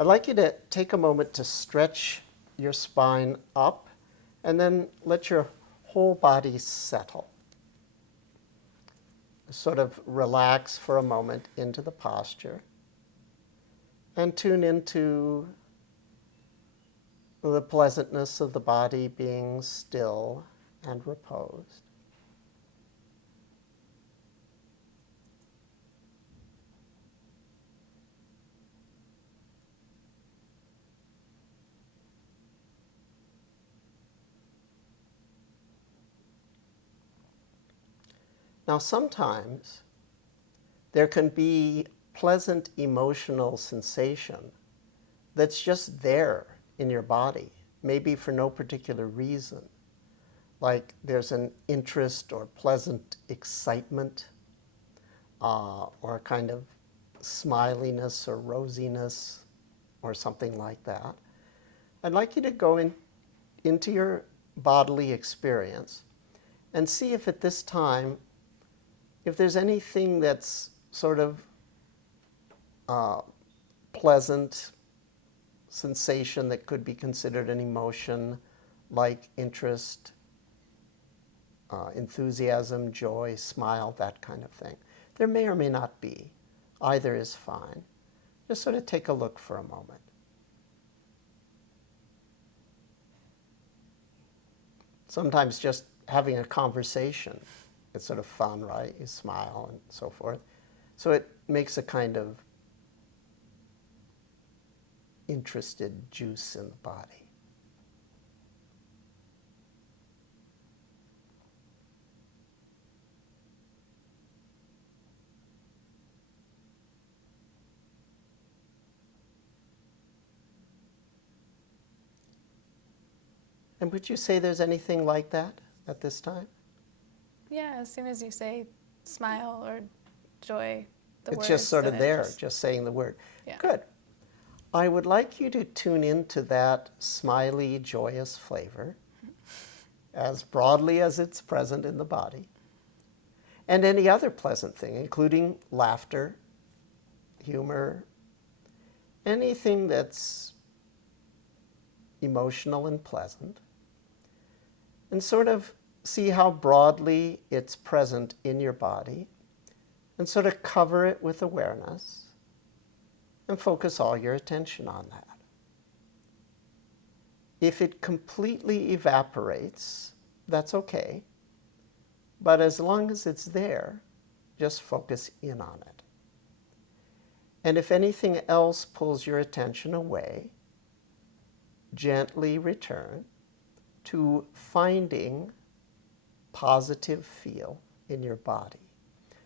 I'd like you to take a moment to stretch your spine up and then let your whole body settle. Sort of relax for a moment into the posture and tune into the pleasantness of the body being still and reposed. Now, sometimes there can be pleasant emotional sensation that's just there in your body, maybe for no particular reason. Like there's an interest or pleasant excitement or a kind of smiliness or rosiness or something like that. I'd like you to go into your bodily experience and see if at this time, if there's anything that's sort of pleasant sensation that could be considered an emotion, like interest, enthusiasm, joy, smile, that kind of thing. There may or may not be. Either is fine. Just sort of take a look for a moment. Sometimes just having a conversation, it's sort of fun, right? You smile and so forth. So it makes a kind of interested juice in the body. And would you say there's anything like that at this time? Yeah, as soon as you say smile or joy, the It's words, just sort then of it there, just saying the word. Yeah. Good. I would like you to tune into that smiley, joyous flavor as broadly as it's present in the body. And any other pleasant thing, including laughter, humor, anything that's emotional and pleasant. And sort of see how broadly it's present in your body and sort of cover it with awareness and focus all your attention on that. If it completely evaporates, that's okay. But as long as it's there, just focus in on it. And if anything else pulls your attention away, gently return to finding positive feel in your body.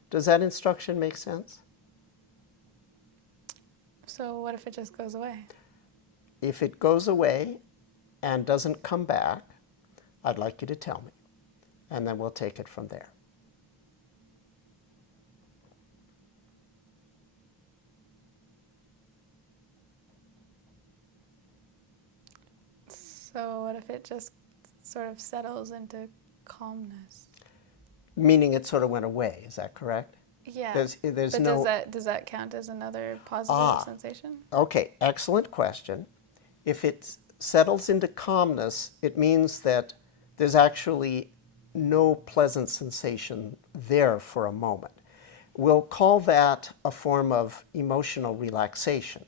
Does that instruction make sense? So what if it just goes away? If it goes away and doesn't come back, I'd like you to tell me, and then we'll take it from there. So what if it just sort of settles into calmness? Meaning it sort of went away, is that correct? Yeah. There's but no... does that count as another positive sensation? Okay, excellent question. If it settles into calmness, it means that there's actually no pleasant sensation there for a moment. We'll call that a form of emotional relaxation.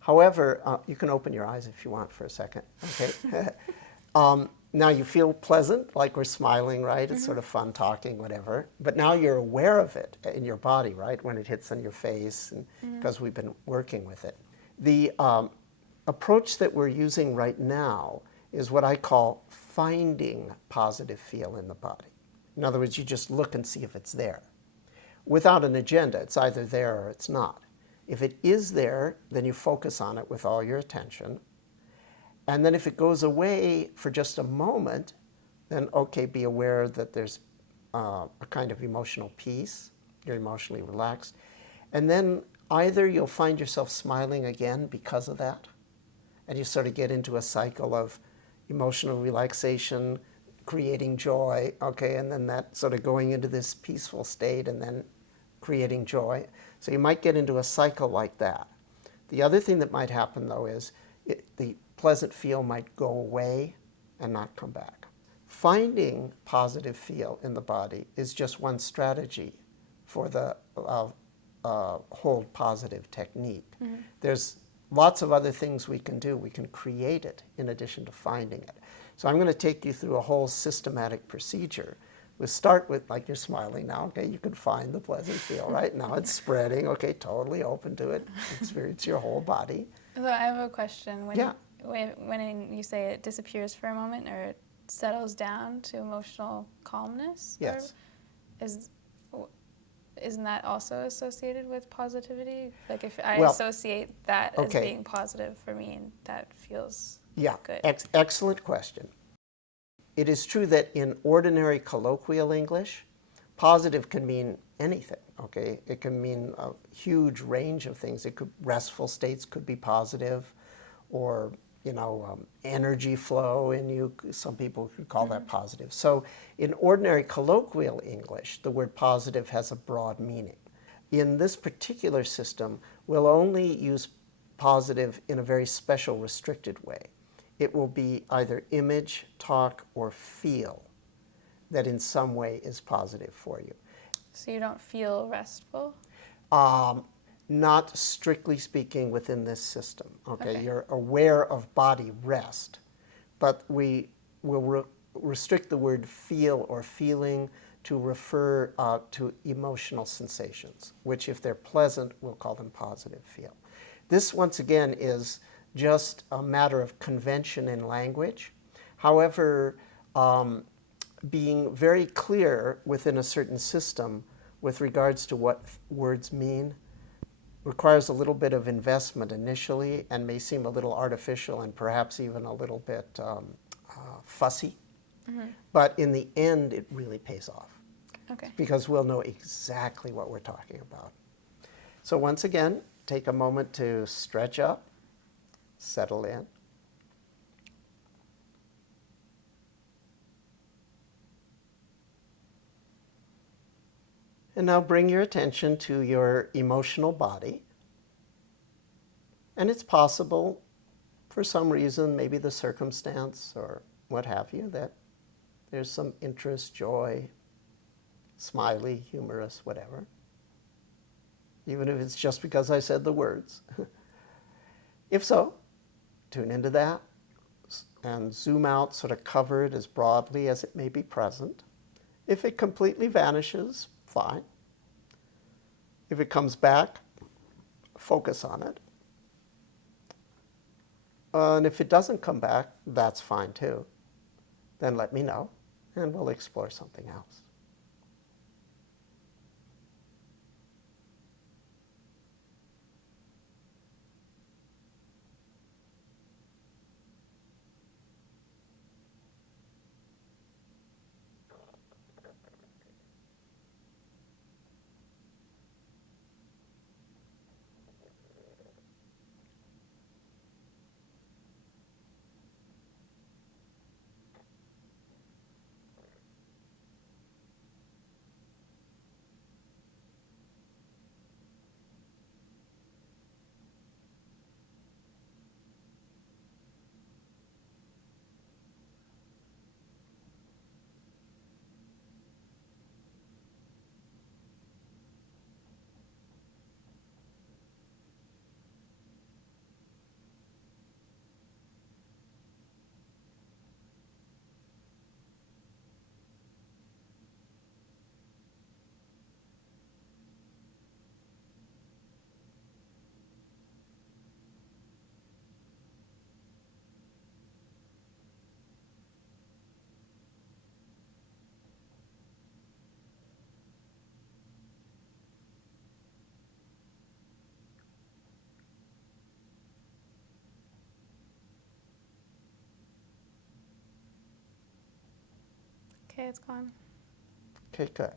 However, you can open your eyes if you want for a second. Okay. Now you feel pleasant, like we're smiling, right? It's sort of fun talking, whatever. But now you're aware of it in your body, right? When it hits on your face, and because we've been working with it. The approach that we're using right now is what I call finding positive feel in the body. In other words, you just look and see if it's there. Without an agenda, it's either there or it's not. If it is there, then you focus on it with all your attention. And then if it goes away for just a moment, then okay, be aware that there's a kind of emotional peace. You're emotionally relaxed. And then either you'll find yourself smiling again because of that, and you sort of get into a cycle of emotional relaxation, creating joy, okay, and then that sort of going into this peaceful state and then creating joy. So you might get into a cycle like that. The other thing that might happen, though, is the pleasant feel might go away and not come back. Finding positive feel in the body is just one strategy for the hold positive technique. Mm-hmm. There's lots of other things we can do. We can create it in addition to finding it. So I'm going to take you through a whole systematic procedure. We'll start with, like, you're smiling now, okay, you can find the pleasant feel, right? Now it's spreading, okay, totally open to it. Experience your whole body. So I have a question. Yeah. When you say it disappears for a moment or it settles down to emotional calmness? Yes. Isn't that also associated with positivity? Like if I Well, associate that as okay. being positive for me, that feels Yeah, good. Excellent question. It is true that in ordinary colloquial English, positive can mean anything, okay? It can mean a huge range of things. Restful states could be positive, or, energy flow in you. Some people could call that positive. So in ordinary colloquial English, the word positive has a broad meaning. In this particular system, we'll only use positive in a very special, restricted way. It will be either image, talk, or feel that in some way is positive for you. So you don't feel restful? Not strictly speaking within this system. Okay? Okay. You're aware of body rest, but we will restrict the word feel or feeling to refer to emotional sensations, which if they're pleasant, we'll call them positive feel. This, once again, is just a matter of convention in language. However, being very clear within a certain system with regards to what words mean requires a little bit of investment initially and may seem a little artificial and perhaps even a little bit fussy. Mm-hmm. But in the end, it really pays off. Okay. Because we'll know exactly what we're talking about. So once again, take a moment to stretch up, settle in. And now bring your attention to your emotional body. And it's possible, for some reason, maybe the circumstance or what have you, that there's some interest, joy, smiley, humorous, whatever. Even if it's just because I said the words. If so, tune into that and zoom out, sort of cover it as broadly as it may be present. If it completely vanishes, fine. If it comes back, focus on it. And if it doesn't come back, that's fine too. Then let me know, and we'll explore something else. Okay, it's gone. Okay, good.